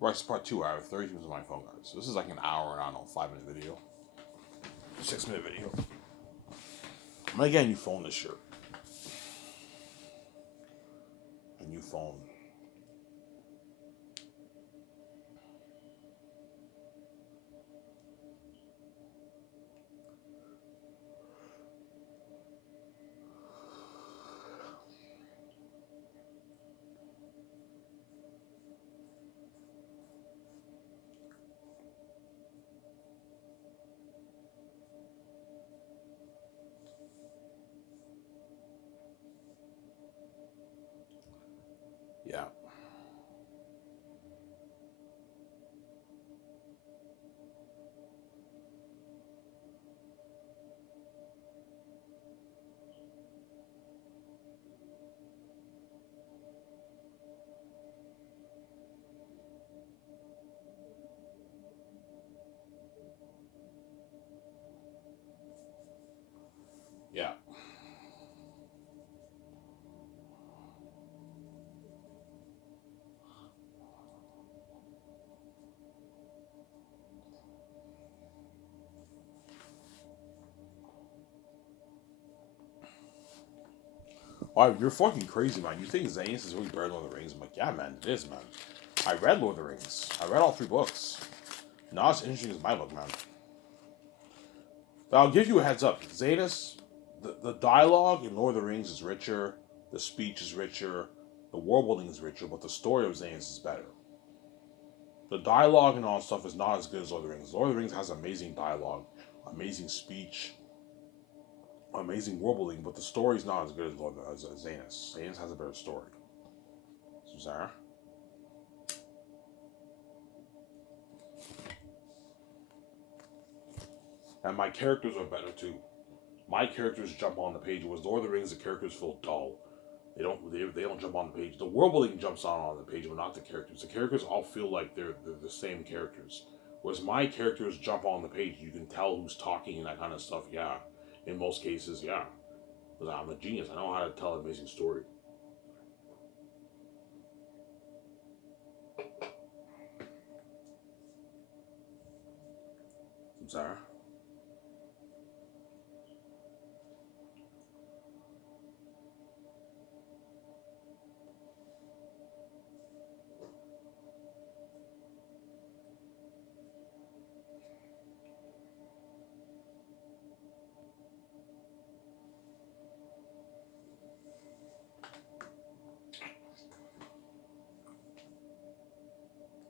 Rice part 2, I have 30 minutes on my phone, guys. So this is like an hour and I don't know, 5-minute video. 6-minute video. I'm gonna get a new phone this year. A new phone. Yeah. Yeah. Wow, you're fucking crazy, man. You think Xanus is really better than Lord of the Rings? I'm like, yeah, man, it is, man. I read Lord of the Rings. I read all 3 books. Not as interesting as my book, man. But I'll give you a heads up. Xanus, the dialogue in Lord of the Rings is richer, the speech is richer, the world building is richer, but the story of Xanus is better. The dialogue and all that stuff is not as good as Lord of the Rings. Lord of the Rings has amazing dialogue, amazing speech, amazing world building, but the story is not as good as Xanus. Xanus has a better story. Sarah? And my characters are better too. My characters jump on the page. Whereas Lord of the Rings, the characters feel dull. They don't jump on the page. The world building jumps on the page, but not the characters. The characters all feel like they're the same characters. Whereas my characters jump on the page. You can tell who's talking and that kind of stuff. Yeah, in most cases, yeah. Because I'm a genius. I know how to tell an amazing story. I'm sorry.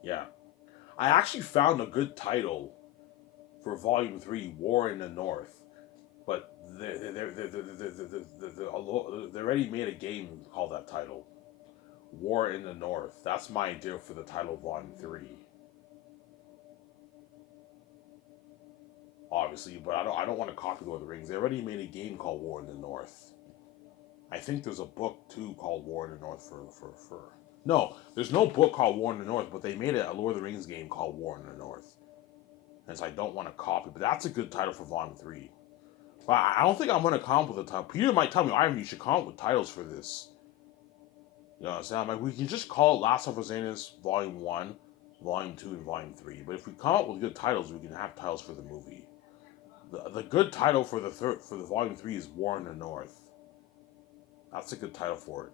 Yeah, I actually found a good title for Volume 3, War in the North. But they already made a game called that title, War in the North. That's my idea for the title of Volume 3. Obviously, but I don't want to copy Lord of the Rings. They already made a game called War in the North. I think there's a book too called War in the North for. No, there's no book called War in the North, but they made a Lord of the Rings game called War in the North. And so I don't want to copy, but that's a good title for Volume 3. But I don't think I'm going to come up with a title. Peter might tell me, Ivan, you should come up with titles for this. You know what I'm saying? I'm like, we can just call it Last of Us Xanus Volume 1, Volume 2, and Volume 3. But if we come up with good titles, we can have titles for the movie. The good title for the Volume 3 is War in the North. That's a good title for it.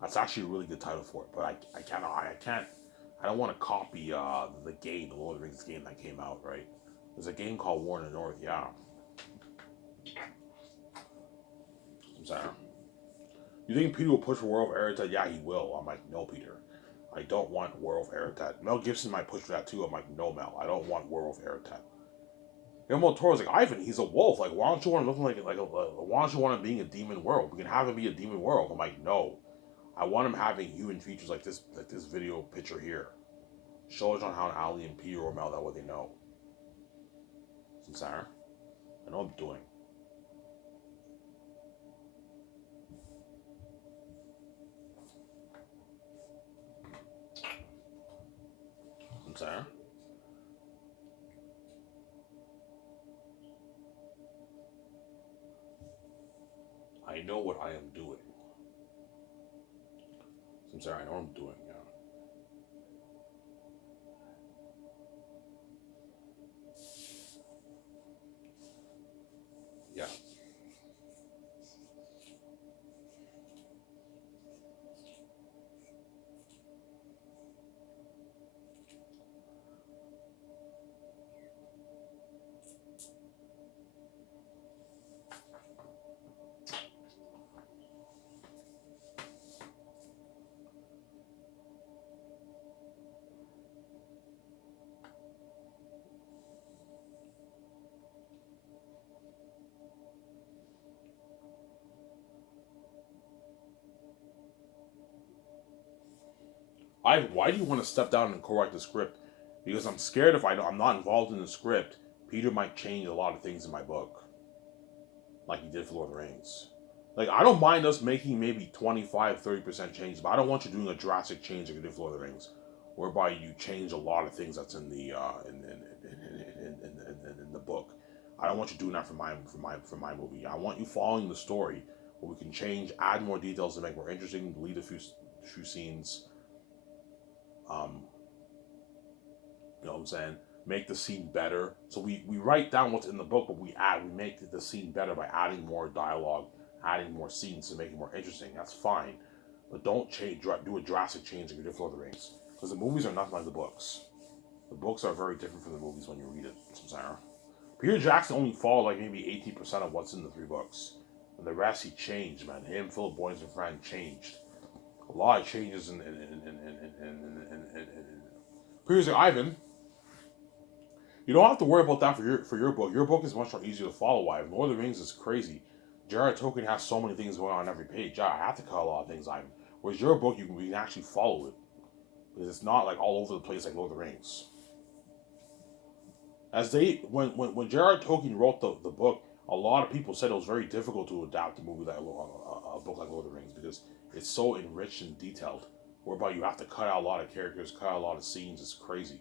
That's actually a really good title for it. But I don't want to copy the game, the Lord of the Rings game that came out, right? There's a game called War in the North, yeah. I'm sorry. You think Peter will push for World of Aratat? Yeah, he will. I'm like, no, Peter. I don't want World of Aratat. Mel Gibson might push for that too. I'm like, no, Mel. I don't want World of Aratat. Guillermo Toro's like, Ivan, he's a wolf. Like, why don't you want him looking like why don't you want him being a demon world? We can have him be a demon world. I'm like, no. I want him having human features like this video picture here. Show John how Ali and Peter or Mel that what they know. Sincere? I know what I'm doing. Sincere? I know what I am doing. I'm sorry, I know what I'm doing. Yeah. Why do you want to step down and correct the script? Because I'm scared if I'm not involved in the script, Peter might change a lot of things in my book, like he did for Lord of the Rings. Like, I don't mind us making maybe 25-30% changes, but I don't want you doing a drastic change like you did for Lord of the Rings, whereby you change a lot of things that's in the in the book. I don't want you doing that for my movie. I want you following the story, where we can change, add more details to make it more interesting, delete a few scenes. Um, You know what I'm saying? Make the scene better. So we write down what's in the book, but we make the scene better by adding more dialogue, adding more scenes to make it more interesting. That's fine, but don't do a drastic change like you did for the Rings, because the movies are nothing like the books. The books are very different from the movies when you read it. Sarah. Peter Jackson only followed like maybe 80% of what's in the three books, and the rest he changed. Man, him, Philip Boyens, and Fran changed. A lot of changes in Peter's like, Ivan, you don't have to worry about that for your book. Your book is much more easier to follow. Why? Lord of the Rings is crazy. J.R.R. Tolkien has so many things going on every page. Yeah, I have to cut a lot of things, Ivan. Whereas your book, we can actually follow it, because it's not like all over the place like Lord of the Rings. When J.R.R. Tolkien wrote the book, a lot of people said it was very difficult to adapt a movie like a book like Lord of the Rings, because it's so enriched and detailed. Whereby you have to cut out a lot of characters, cut out a lot of scenes. It's crazy.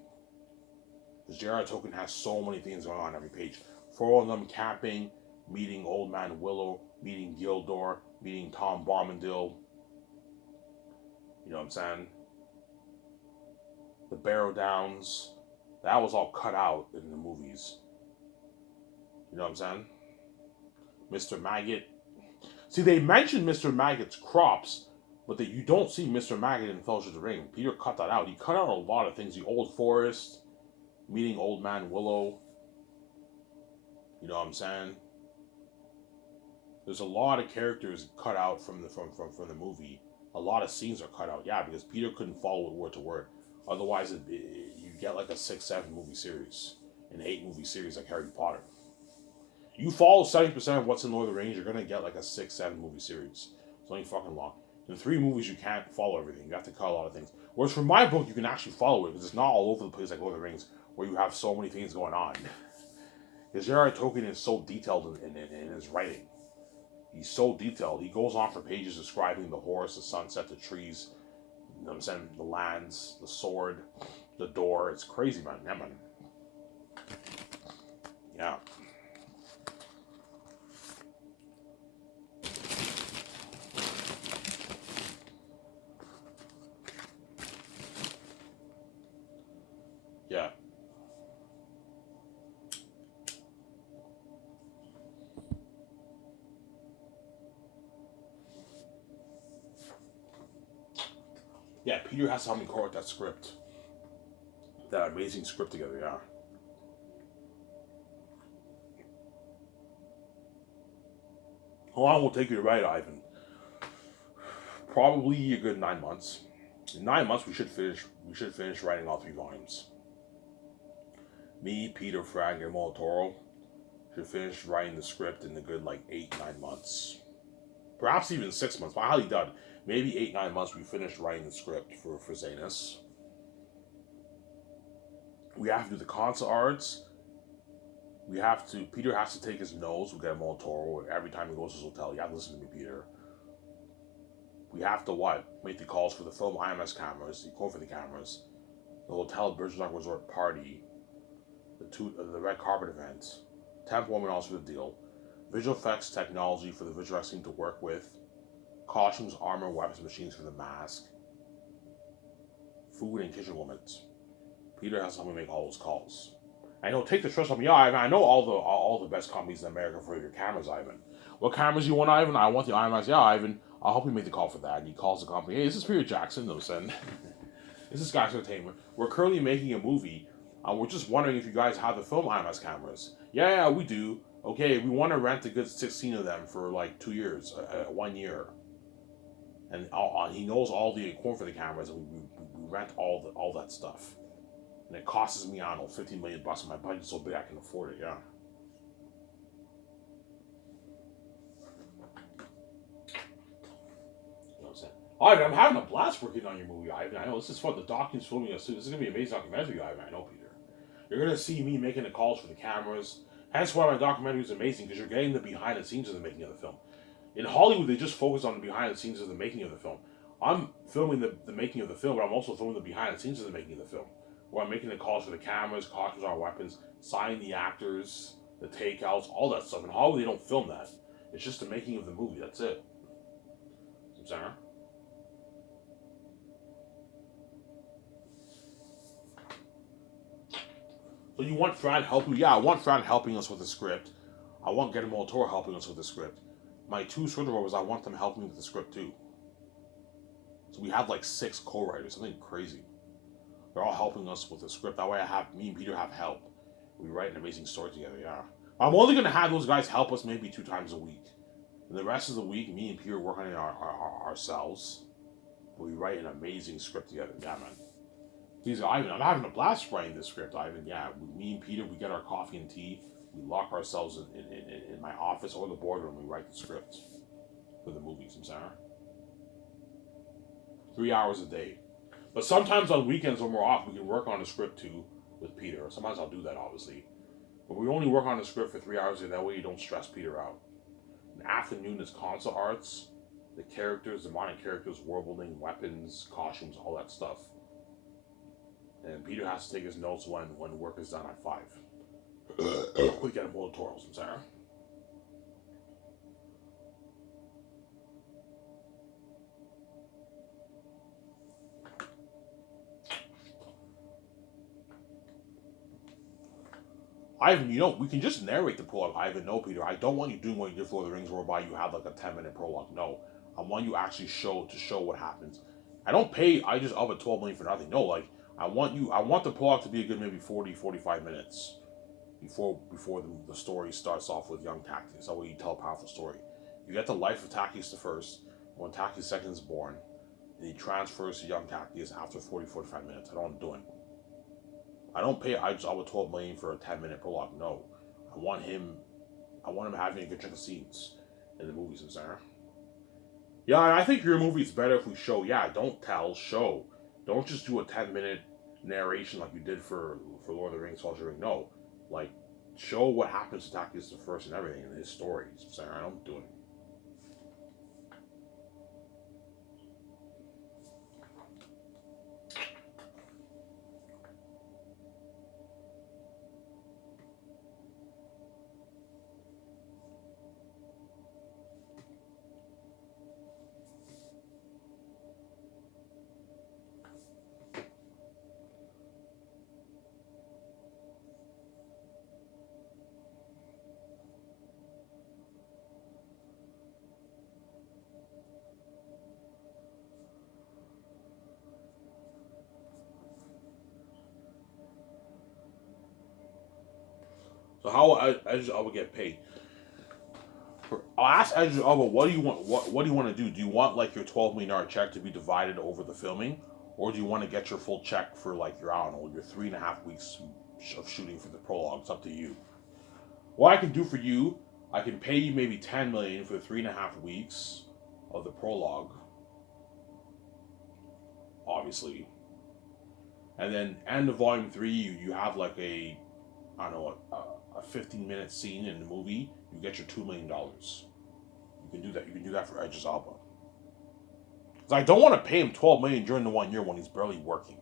Because J.R.R. Tolkien has so many things going on every page. Four of them camping, meeting Old Man Willow, meeting Gildor, meeting Tom Bombadil. You know what I'm saying? The Barrow Downs. That was all cut out in the movies. You know what I'm saying? Mr. Maggot. See, they mentioned Mr. Maggot's crops, but that you don't see Mr. Maggot in Fellowship of the Ring. Peter cut that out. He cut out a lot of things. The Old Forest, meeting Old Man Willow. You know what I'm saying? There's a lot of characters cut out from the movie. A lot of scenes are cut out. Yeah, because Peter couldn't follow it word to word. Otherwise, you get like a 6-7 movie series, an 8 movie series like Harry Potter. You follow 70% of what's in Lord of the Rings, you're gonna get like a 6-7 movie series. It's only fucking long. In 3 movies, you can't follow everything. You have to cut a lot of things. Whereas for my book, you can actually follow it because it's not all over the place like Lord of the Rings, where you have so many things going on. Because J.R.R. Tolkien is so detailed in his writing. He's so detailed. He goes on for pages describing the horse, the sunset, the trees, you know what I'm saying, the lands, the sword, the door. It's crazy, man. Yeah, man. Yeah. Yeah. Yeah, Peter has to help me correct that script. That amazing script together, yeah. How long will it take you to write, Ivan? Probably a good 9 months. In 9 months, we should finish. We should finish writing all 3 volumes. Me, Peter, Frank, and Toro should finish writing the script in a good like 8-9 months, perhaps even 6 months. But I highly doubt it. Maybe 8-9 months. We finished writing the script for Xanus. We have to do the console arts. We have to. Peter has to take his notes. We get a Toro every time he goes to his hotel. You have to listen to me, Peter. We have to what? Make the calls for the film IMS cameras, the quote for the cameras, the hotel Bridgemark Resort party, the red carpet event, 10th woman also for the deal, visual effects technology for the visual effects team to work with, costumes, armor, weapons, machines for the mask, food and kitchen equipment. Peter has to help me make all those calls. I know, take the trust off me. Yeah, I know all the best companies in America for your cameras, Ivan. What cameras you want, Ivan? I want the IMAX. Yeah, Ivan, I'll help you make the call for that. And he calls the company. Hey, this is Peter Jackson. No, son. This is Guys Entertainment. We're currently making a movie. We're just wondering if you guys have the film IMAX cameras. Yeah, we do. Okay, we want to rent a good 16 of them for like 2 years, 1 year. And he knows all the equipment for the cameras, and we rent all that stuff. And it costs me, I don't know, 15 million bucks, and my budget's so big I can afford it, yeah. You know what I'm saying? Ivan, I'm having a blast working on your movie, Ivan. I know this is fun. The docu's filming us soon. This is gonna be an amazing documentary, Ivan. I know, Peter. You're gonna see me making the calls for the cameras. Hence why my documentary is amazing, because you're getting the behind the scenes of the making of the film. In Hollywood, they just focus on the behind the scenes of the making of the film. I'm filming the making of the film, but I'm also filming the behind the scenes of the making of the film, where I'm making the calls for the cameras, costumes, our weapons, signing the actors, the takeouts, all that stuff. In Hollywood, they don't film that. It's just the making of the movie. That's it. Sarah? So you want Fran helping? Yeah, I want Fran helping us with the script. I want Guillermo del Toro helping us with the script. My two screenwriters, I want them helping me with the script too. So we have like 6 co-writers, something crazy. They're all helping us with the script. That way, me and Peter have help. We write an amazing story together. Yeah, I'm only gonna have those guys help us maybe 2 times a week. And the rest of the week, me and Peter work on it ourselves. But we write an amazing script together. Yeah, man. Please, Ivan, I'm having a blast writing this script, Ivan. Yeah, me and Peter, we get our coffee and tea. We lock ourselves in my office or the boardroom. We write the script for the movies. I'm sorry. 3 hours a day. But sometimes on weekends when we're off, we can work on the script too with Peter. Sometimes I'll do that, obviously. But we only work on the script for 3 hours a day. That way you don't stress Peter out. In the afternoon is console arts, the characters, the modern characters, world building, weapons, costumes, all that stuff. And Peter has to take his notes when work is done at 5. We get him more tutorials, I'm sorry. Ivan, we can just narrate the prologue. Ivan, no, Peter, I don't want you doing what you did for the Rings, whereby you have like a 10-minute prologue. No, I want you actually show what happens. I just up at 12 million for nothing. No, like I want the prologue to be a good maybe 40-45 minutes before the story starts off with young Tactius. That way you tell a powerful story. You get the life of Tactius the first, when Tactius II is born, and he transfers to young Tactius after 40-45 minutes. I don't do it. I don't pay Idris Elba 12 million for a 10-minute prologue. No, I want him having a good chunk of scenes in the movies, Sarah. Yeah, I think your movie is better if we show. Yeah, don't tell, show. Don't just do a 10-minute narration like you did for Lord of the Rings, Fellowship of the Ring. No, like show what happens to Tactius the First and everything in his stories, Sarah. I don't do it. So how will Idris Elba get paid? I'll ask Idris Elba, what do you want? What do you want to do? Do you want like your $12 million check to be divided over the filming, or do you want to get your full check for like your, I don't know, your 3.5 weeks of shooting for the prologue? It's up to you. What I can do for you, I can pay you maybe 10 million for 3.5 weeks of the prologue, obviously, and then end of volume 3, you have like a, I don't know, a 15-minute scene in the movie. You get your $2 million. You can do that. You can do that for Idris Elba. Because I don't want to pay him 12 million during the 1 year when he's barely working.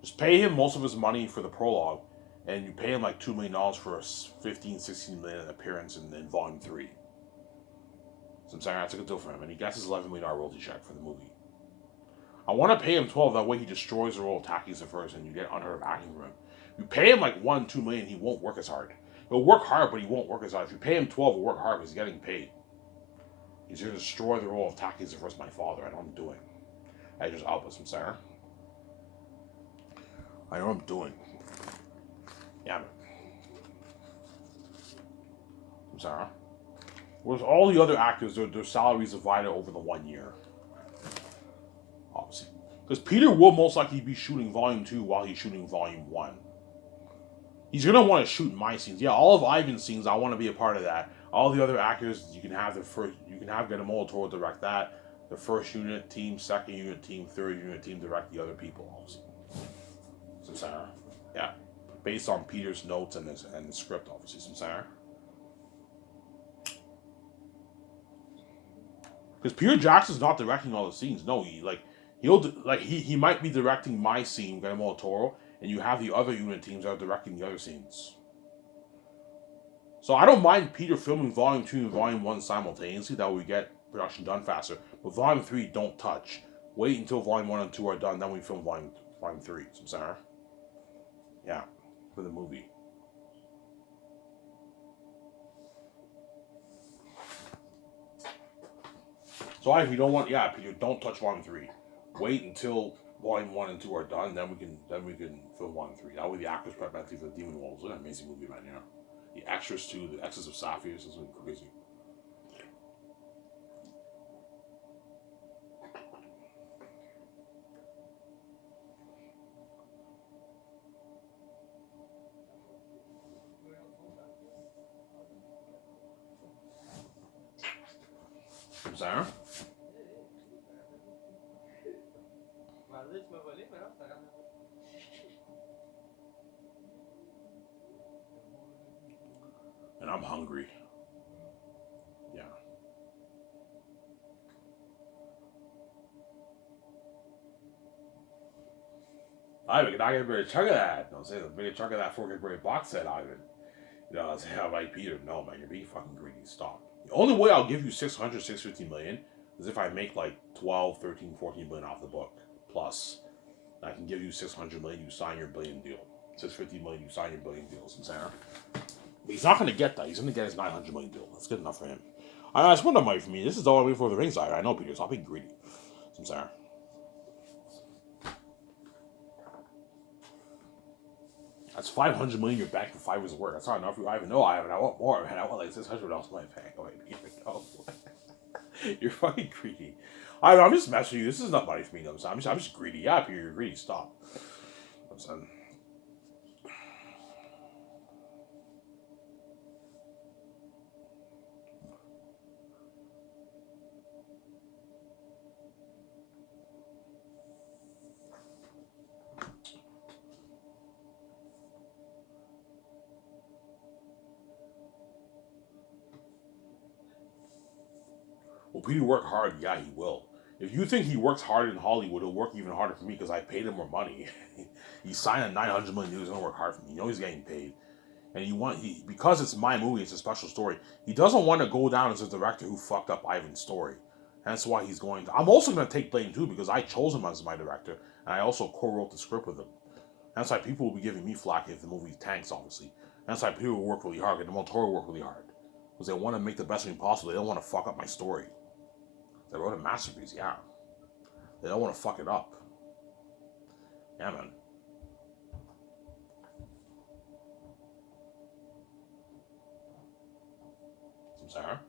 Just pay him most of his money for the prologue, and you pay him like $2 million for a 15-16 minute appearance in volume 3. So I'm saying that's a good deal for him, and he gets his $11 million royalty check for the movie. I want to pay him 12. That way he destroys the role of Takis the First, and you get unheard of acting from him. You pay him like 1-2 million, he won't work as hard. He'll work hard, but he won't work as hard. If you pay him 12, he'll work hard because he's getting paid. He's going to destroy the role of Takis the First, my father. I know what I'm doing. I just output some Sarah. I know what I'm doing. Yeah, man. I'm sorry. Whereas all the other actors, their salaries divided over the 1 year. Obviously. Because Peter will most likely be shooting Volume 2 while he's shooting Volume 1. He's going to want to shoot my scenes. Yeah, all of Ivan's scenes, I want to be a part of that. All the other actors, you can have Guillermo del Toro direct that. The first unit team, second unit team, third unit team direct the other people, obviously. Some Sarah. Yeah. Based on Peter's notes and the script, obviously. Some Sarah. Because Peter Jackson's not directing all the scenes. No, he might be directing my scene, Guillermo del Toro, and you have the other unit teams that are directing the other scenes. So I don't mind Peter filming Volume 2 and Volume 1 simultaneously. That way we get production done faster. But Volume 3, don't touch. Wait until Volume 1 and 2 are done, then we film Volume 3. Some Sarah. Yeah, for the movie. So if you don't want, Peter, don't touch Volume 3. Wait until Volume 1 and 2 are done, then we can film Volume 3. That way the actors prep mentally for the Demon Wolves. It's an amazing movie, man. Yeah, the extras too, the extras of Sapphires is crazy. Sarah? And I'm hungry. Yeah. Ivan, can I get a bigger chunk of that? Don't say the bigger chunk of that 4K box set, Ivan. You know, I say, I'm like, Peter, no, man, you're being fucking greedy. Stop. The only way I'll give you 650 million is if I make like 12, 13, 14 million off the book. Plus, I can give you 600 million, you sign your billion deal. 650 million, you sign your billion deals in Sarah. But he's not going to get that. He's going to get his 900 million deal. That's good enough for him. I spend that money for me. This is all I wait for the ring side. I know, Peter, so I'll be greedy. Some Sarah. That's 500 million you're back for 5 years of work. That's not enough for you. I even know I want more, man. I want like 600 else in my bank. Oh, you're fucking greedy. I'm just messing with you. This is not money for me. I'm just greedy. Yeah, Peter, you're greedy. Stop. I'm saying. Will Peter work hard? Yeah, he will. If you think he works hard in Hollywood, he'll work even harder for me because I paid him more money. He signed a 900 million deal. He's gonna work hard for me. You know he's getting paid, and because it's my movie. It's a special story. He doesn't want to go down as a director who fucked up Ivan's story. That's why he's going to. I'm also going to take blame too because I chose him as my director, and I also co-wrote the script with him. That's why people will be giving me flack if the movie tanks, obviously. That's why people will work really hard. And the Del Toro work really hard because they want to make the best movie possible. They don't want to fuck up my story. They wrote a masterpiece, yeah. They don't want to fuck it up. Yeah, man. Some Sarah.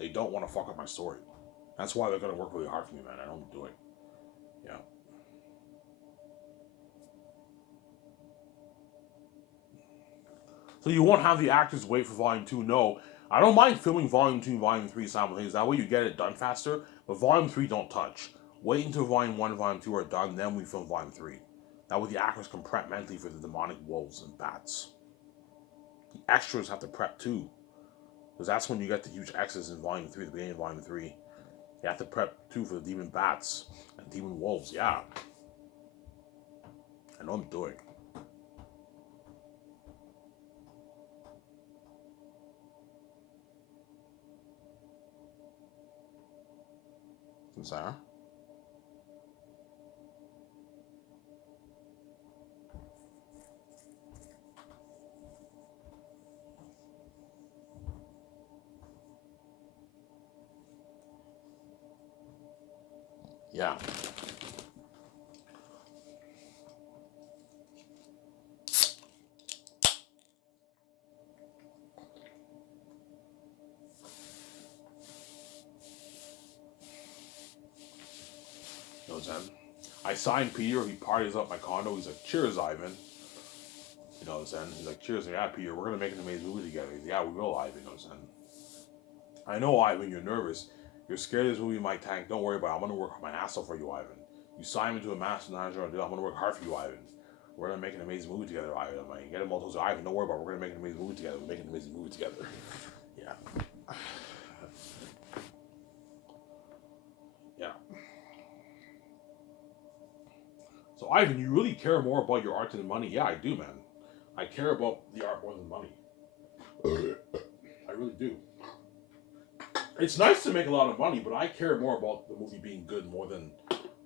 They don't want to fuck up my story. That's why they're going to work really hard for me, man. I don't do it. Yeah. So you won't have the actors wait for Volume 2. No, I don't mind filming Volume 2 and Volume 3 simultaneously. That way you get it done faster. But Volume 3 don't touch. Wait until Volume 1 and Volume 2 are done, then we film Volume 3. That way the actors can prep mentally for the demonic wolves and bats. The extras have to prep too. Because that's when you get the huge X's in Volume 3, the beginning of Volume 3. You have to prep too for the demon bats and demon wolves, yeah. I know I'm doing. Sarah? Yeah. You know what I'm saying? I signed Peter. He parties up my condo. He's like, cheers, Ivan. You know what I'm saying? He's like, cheers. Yeah, Peter, we're going to make an amazing movie together. He's like, yeah, we will, Ivan. You know what I'm saying? I know, Ivan, you're nervous. You're scared this movie might tank. Don't worry about it. I'm going to work my ass off for you, Ivan. You signed me to a master manager. I'm going to work hard for you, Ivan. We're going to make an amazing movie together, Ivan. I'm like, get him all those, Ivan, don't worry about it. We're going to make an amazing movie together. We're making an amazing movie together. Yeah. Yeah. So, Ivan, you really care more about your art than money? Yeah, I do, man. I care about the art more than money. I really do. It's nice to make a lot of money, but I care more about the movie being good more than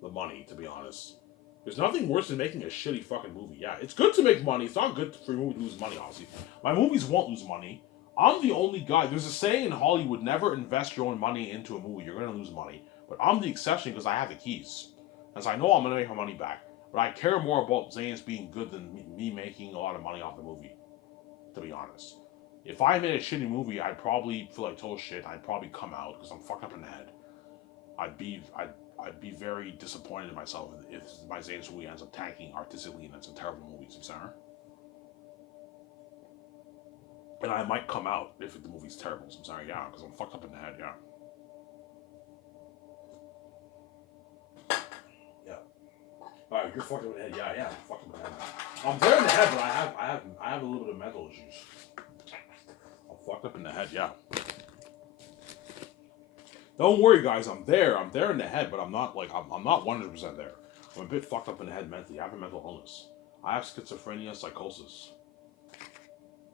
the money, to be honest. There's nothing worse than making a shitty fucking movie. Yeah, it's good to make money. It's not good for a movie to lose money, honestly. My movies won't lose money. I'm the only guy. There's a saying in Hollywood, never invest your own money into a movie. You're going to lose money. But I'm the exception because I have the keys. And so I know I'm going to make my money back. But I care more about Xanus being good than me making a lot of money off the movie, to be honest. If I made a shitty movie, I'd probably feel like total shit. I'd probably come out because I'm fucked up in the head. I'd be very disappointed in myself if my Xanus movie ends up tanking artistically and it's a terrible movie, Sarah. And I might come out if the movie's terrible, sorry, yeah, because I'm fucked up in the head, yeah. Yeah. Alright, you're fucked up in the head, yeah, I'm fucked up in the head. I'm there in the head, but I have a little bit of mental issues. I'm fucked up in the head, yeah. Don't worry, guys. I'm there in the head, but I'm not 100% there. I'm a bit fucked up in the head mentally. I have a mental illness. I have schizophrenia, psychosis.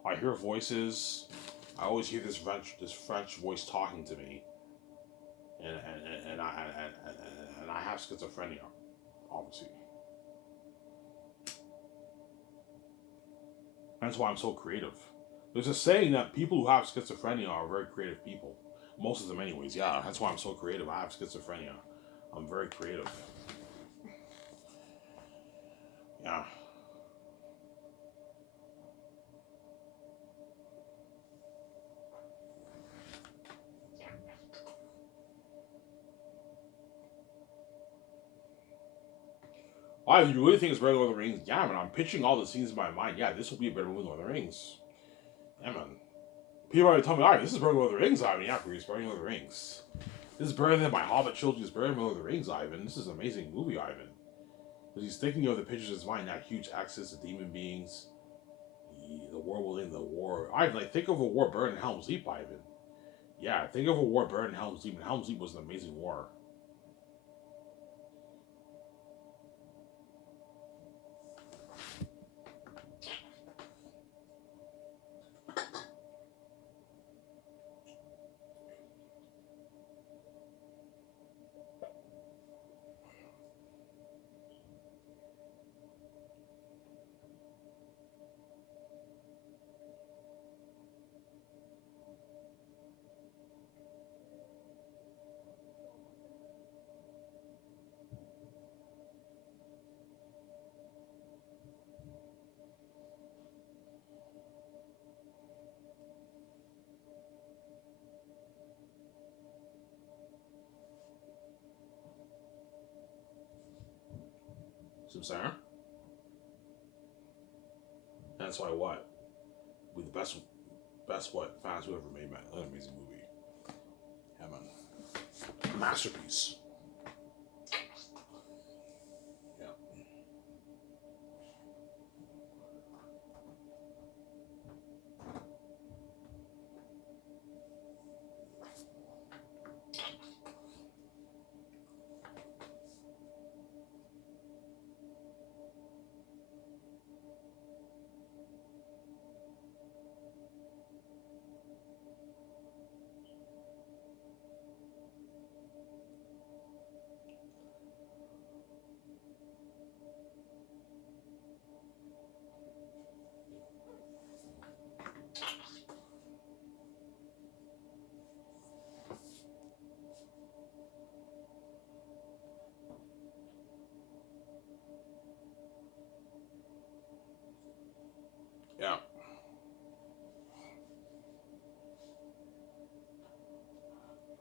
I hear voices. I always hear this French voice talking to me, and I have schizophrenia, obviously. That's why I'm so creative. There's a saying that people who have schizophrenia are very creative people. Most of them, anyways. Yeah, that's why I'm so creative. I have schizophrenia. I'm very creative. Yeah. Why, you really think it's better than Lord of the Rings? Yeah, man, I'm pitching all the scenes in my mind. Yeah, this will be a better movie than Lord of the Rings. Yeah, man. People already tell me, alright, this is better than Lord of the Rings, Ivan. Yeah, Bruce, better than Lord of the Rings. This is better than my Hobbit trilogy. It's better than Lord of the Rings, Ivan. This is an amazing movie, Ivan. Because he's thinking of the pictures in his mind, that huge axis of demon beings, the world within the war. Ivan, like, think of a war better than Helm's Deep, Ivan. Yeah, think of a war better than Helm's Deep. And Helm's Deep was an amazing war. Some Sarah? That's why what? Be the best what fans who ever made, man. An amazing movie. Yeah, man. Masterpiece. Yeah.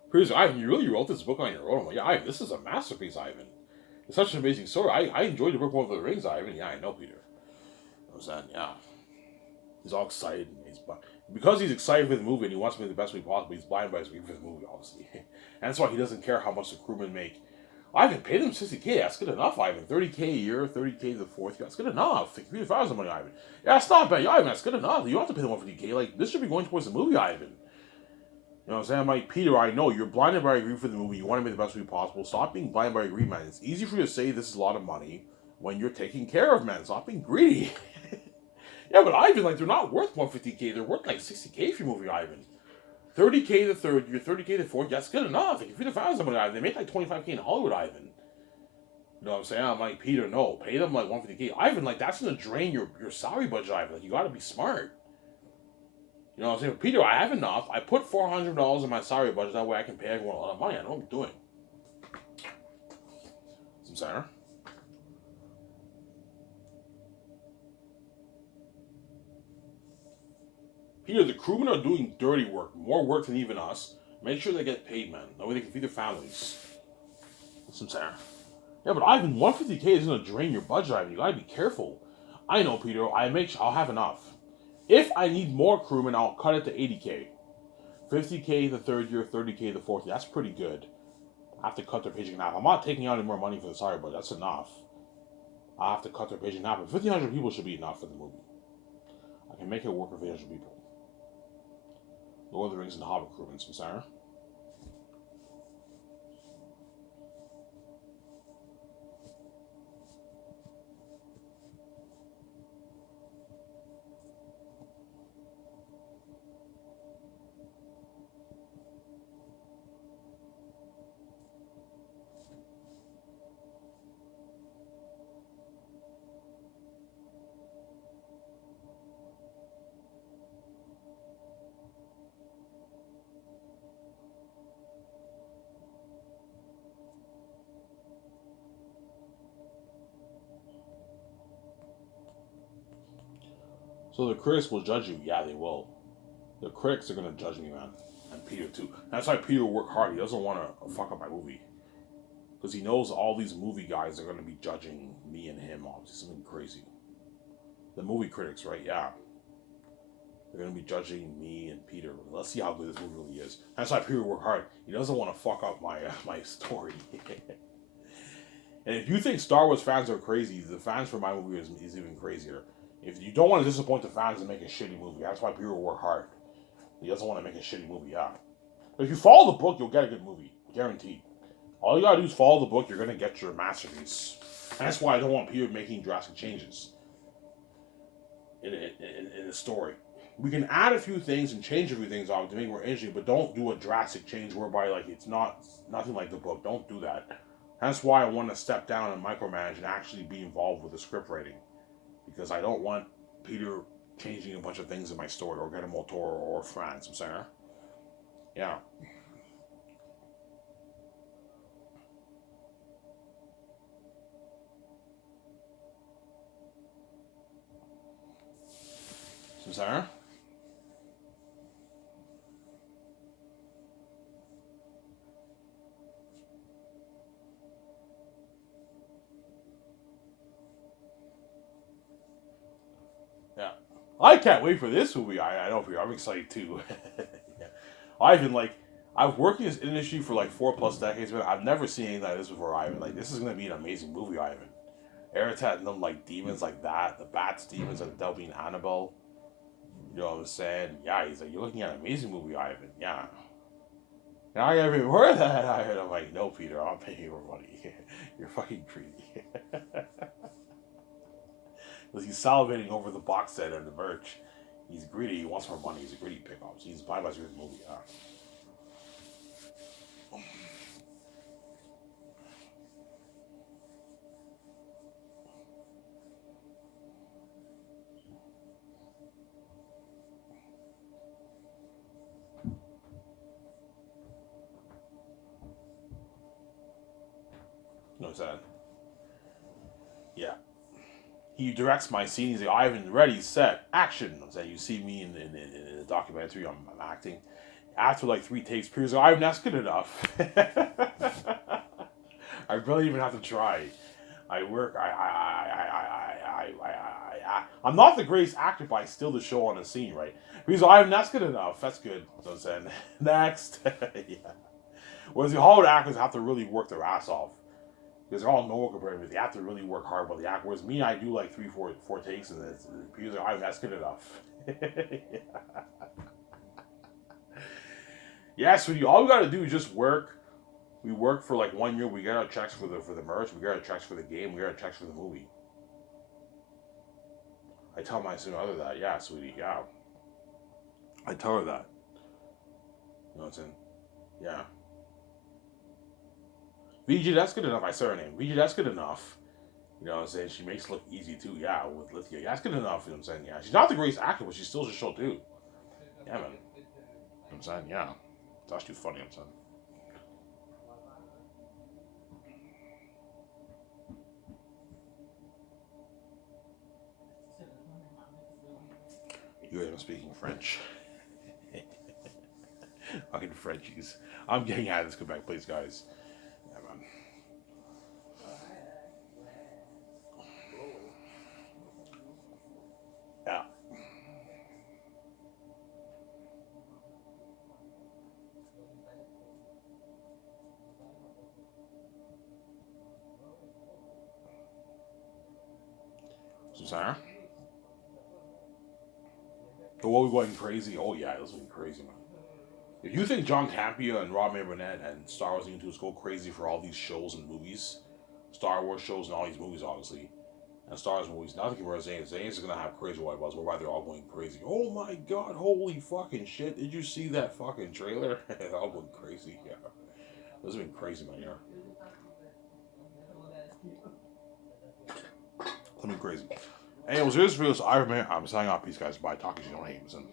Producer Ivan, you really wrote this book on your own. I'm like, yeah, Ivan, this is a masterpiece, Ivan. It's such an amazing story. I enjoyed the book Lord of the Rings, Ivan. Yeah, I know, Peter. I was that, yeah. He's all excited. Because he's excited for the movie and he wants to make the best way possible, he's blind by his grief for the movie, obviously. And that's why he doesn't care how much the crewmen make. Ivan, pay them 60K. That's good enough, Ivan. 30K a year, 30K the fourth year. That's good enough. 50,000 money, Ivan. Yeah, that's not bad. Yeah, Ivan, that's good enough. You don't have to pay them 150K. Like, this should be going towards the movie, Ivan. You know what I'm saying? I'm like, Peter, I know you're blinded by your grief for the movie. You want to make the best movie possible. Stop being blinded by your greed, man. It's easy for you to say this is a lot of money when you're taking care of men. Stop being greedy. Yeah, but Ivan, like, they're not worth 150K. They're worth like 60K for your movie, Ivan. 30K the third year, 30K the fourth. That's good enough. Like, if you're the fans of money, Ivan, they make like 25K in Hollywood, Ivan. You know what I'm saying? I'm like, Peter, no, pay them like 150K. Ivan, like, that's gonna drain your salary budget, Ivan. Like, you gotta be smart. You know what I'm saying? Peter, I have enough. I put $400 in my salary budget. That way I can pay everyone a lot of money. I know what I'm doing. Some center. Peter, the crewmen are doing dirty work. More work than even us. Make sure they get paid, man. That way they can feed their families. Some center. Yeah, but Ivan, 150K is gonna drain your budget, Ivan. You gotta be careful. I know, Peter. I'll have enough. If I need more crewmen, I'll cut it to 80K. 50K the third year, 30K the fourth year. That's pretty good. I have to cut their paycheck in half. I'm not taking out any more money for the salary, but that's enough. I have to cut their paycheck in half. But 1,500 people should be enough for the movie. I can make it work with 1,500 people. Lord of the Rings and the Hobbit crewmen, some Sarah. So the critics will judge you. Yeah, they will. The critics are gonna judge me, man, and Peter too. That's why Peter will work hard. He doesn't want to fuck up my movie because he knows all these movie guys are gonna be judging me and him. Obviously, something crazy. The movie critics, right? Yeah, they're gonna be judging me and Peter. Let's see how good this movie really is. That's why Peter will work hard. He doesn't want to fuck up my story. And if you think Star Wars fans are crazy, the fans for my movie is even crazier. If you don't want to disappoint the fans and make a shitty movie, that's why Peter will work hard. He doesn't want to make a shitty movie, yeah. But if you follow the book, you'll get a good movie. Guaranteed. All you gotta do is follow the book, you're gonna get your masterpiece. And that's why I don't want Peter making drastic changes in the story. We can add a few things and change a few things out to make it more interesting, but don't do a drastic change whereby like it's nothing like the book. Don't do that. That's why I want to step down and micromanage and actually be involved with the script writing. Because I don't want Peter changing a bunch of things in my story or Guillermo del Toro or France, I'm saying. Yeah. I'm saying. Yeah. I can't wait for this movie. I know I'm excited too. Yeah. I've worked in this industry for like 4+ decades, but I've never seen anything like this before, Ivan. Like, this is gonna be an amazing movie, Ivan. Eritz and them like demons like that, the bats demons like Delphine Annabelle. You know what I'm saying? Yeah, he's like, you're looking at an amazing movie, Ivan. Yeah. And I never even heard of that, Ivan. I'm like, no, Peter, I'm paying you more money. You're fucking greedy. Because he's salivating over the box set and the merch. He's greedy. He wants more money. He's a greedy pickup. He's buying my movie. Yeah. You know what I'm saying? Yeah. He directs my scene. He's like, Ivan, ready, set, action. I'm saying, you see me in the documentary. I'm acting. After like 3 takes, Peter's like, "I'm that's good enough." I barely even have to try. I work. I'm not the greatest actor, but I still the show on the scene, right? He's like, that's good enough. That's good. So I'm saying, next. Yeah. Whereas the Hollywood actors have to really work their ass off. Because they're all normal compared to me. They have to really work hard while the act. Whereas me, I do like 3, 4 takes, and it's he's like, that's good enough. Yeah. Yeah, sweetie. All we gotta do is just work. We work for like 1 year. We get our checks for the merch. We get our checks for the game. We get our checks for the movie. I tell my significant other that. Yeah, sweetie. Yeah. I tell her that. You know what I'm saying? Yeah. VG, that's good enough. I say her name. VG, that's good enough. You know what I'm saying? She makes it look easy too. Yeah, with Lithia. Yeah, that's good enough. You know what I'm saying? Yeah. She's not the greatest actor, but she still should show too. Yeah, man. You know what I'm saying? Yeah. It's actually funny, I'm saying. You ain't speaking French. Fucking Frenchies. I'm getting out of this Quebec place, guys. Yeah, man. Yeah. So, Sarah? The world going crazy. Oh, yeah, this is going crazy, man. If you think John Campea and Rob Burnett and Star Wars Into go crazy for all these shows and movies, Star Wars shows and all these movies, obviously, and Star Wars movies, nothing compared to Xanus. Xanus is going to have crazy white balls, whereby they're all going crazy. Oh my god, holy fucking shit. Did you see that fucking trailer? They're all going crazy. Yeah. This has been crazy, man. Yeah. It's been crazy. Anyways, here's for this Iron Man. I'm signing off. Peace, guys. Bye. Talking to you. Don't hate me.